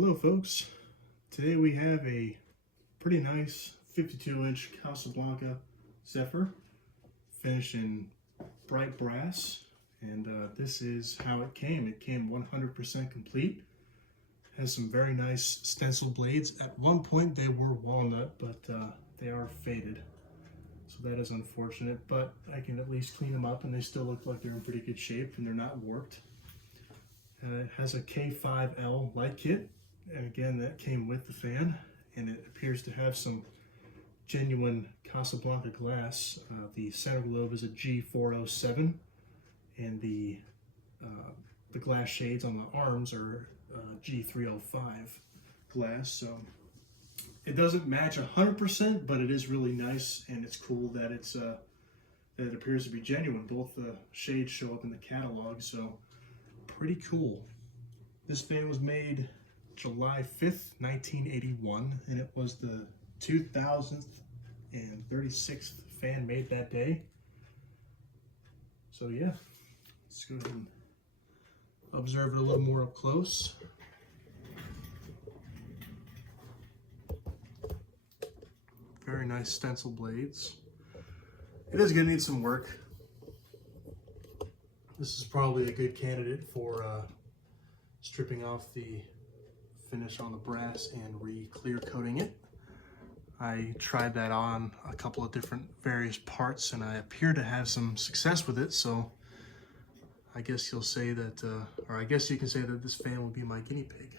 Hello folks, today we have a pretty nice 52-inch Casablanca Zephyr finished in bright brass, and this is how it came. It came 100% complete. Has some very nice stencil blades. At one point they were walnut, but they are faded, so that is unfortunate, but I can at least clean them up and they still look like they're in pretty good shape and they're not warped. It has a K5L light kit, and again that came with the fan, and it appears to have some genuine Casablanca glass. The center globe is a G407, and the glass shades on the arms are G305 glass. So it doesn't match 100%, but it is really nice, and it's cool that it's that it appears to be genuine. Both the shades show up in the catalog, so pretty cool. This fan was made July 5th, 1981, and it was the 2036th fan made that day. So yeah, let's go ahead and observe it a little more up close. Very nice stencil blades. It is going to need some work. This is probably a good candidate for stripping off the finish on the brass and re-clear coating it. I tried that on a couple of different various parts and I appear to have some success with it, so I guess you'll say that, or I guess you can say that this fan will be my guinea pig.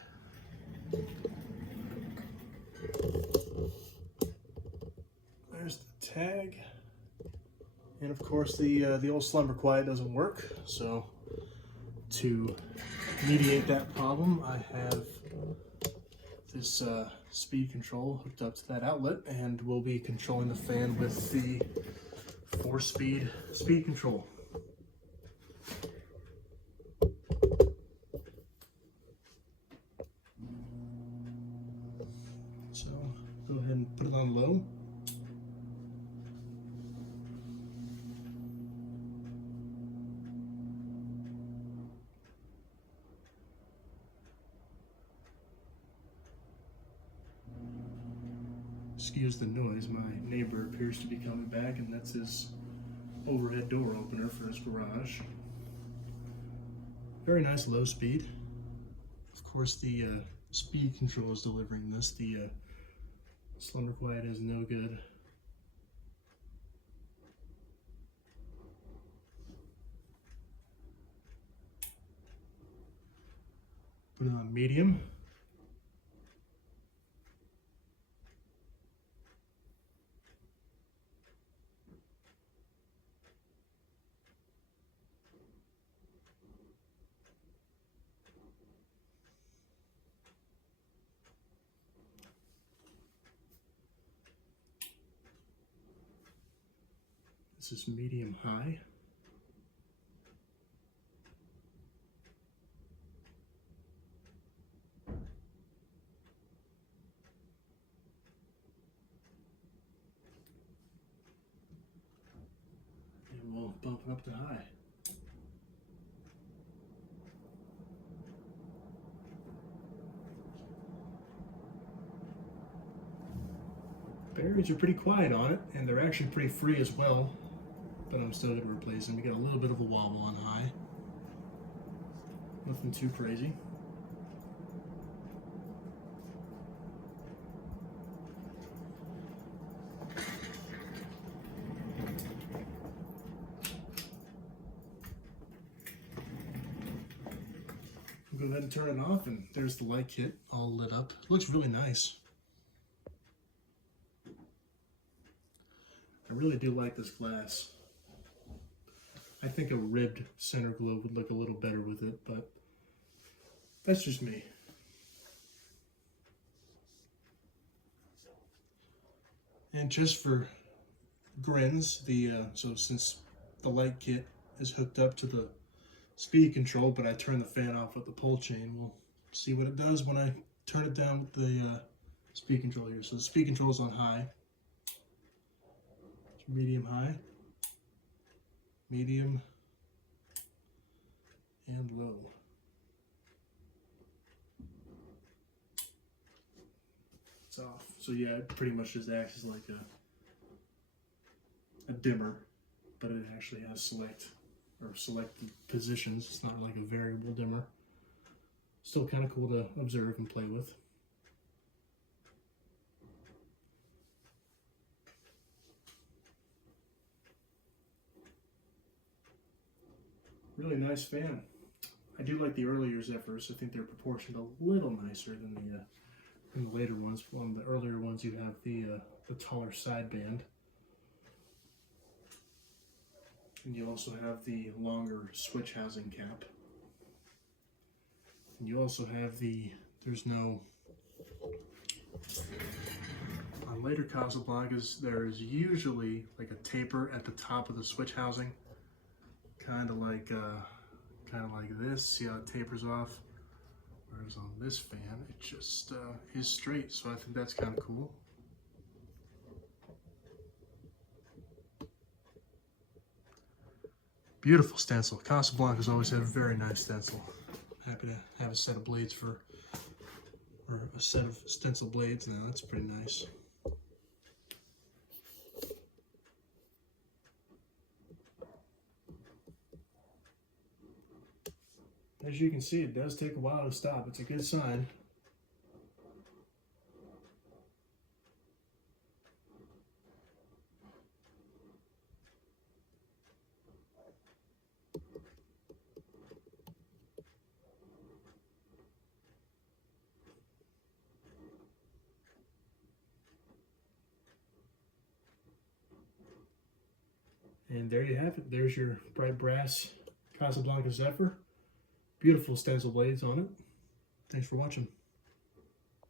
There's the tag. And of course the old slumber quiet doesn't work, so to mediate that problem I have this speed control hooked up to that outlet, and we'll be controlling the fan with the 4-speed speed control. So go ahead and put it on low. Excuse the noise, my neighbor appears to be coming back, and that's his overhead door opener for his garage. Very nice low speed. Of course the speed control is delivering this. The slumber quiet is no good. Put it on medium. This is medium high. And we'll bump it up to high. Bearings are pretty quiet on it, and they're actually pretty free as well, but I'm still going to replace them. We got a little bit of a wobble on high. Nothing too crazy. Go ahead and turn it off, and there's the light kit all lit up. It looks really nice. I really do like this glass. I think a ribbed center globe would look a little better with it, but that's just me. And just for grins, so since the light kit is hooked up to the speed control, but I turn the fan off with the pull chain, we'll see what it does when I turn it down with the speed control here. So the speed control is on high, medium high, medium, and low. off. So yeah, it pretty much just acts as like a dimmer, but it actually has selected positions. It's not like a variable dimmer. Still kind of cool to observe and play with. Really nice fan. I do like the earlier Zephyrs. I think they're proportioned a little nicer than the later ones. On the earlier ones, you have the taller sideband, and you also have the longer switch housing cap. And you also have on later Casablancas, there is usually like a taper at the top of the switch housing, kind of like this. See how it tapers off? Whereas on this fan, it just is straight. So I think that's kind of cool. Beautiful stencil. Casablancas always have very nice stencil. Happy to have a set of blades or a set of stencil blades now. That's pretty nice. As you can see, it does take a while to stop. It's a good sign. And there you have it. There's your bright brass Casablanca Zephyr. Beautiful stencil blades on it. Thanks for watching.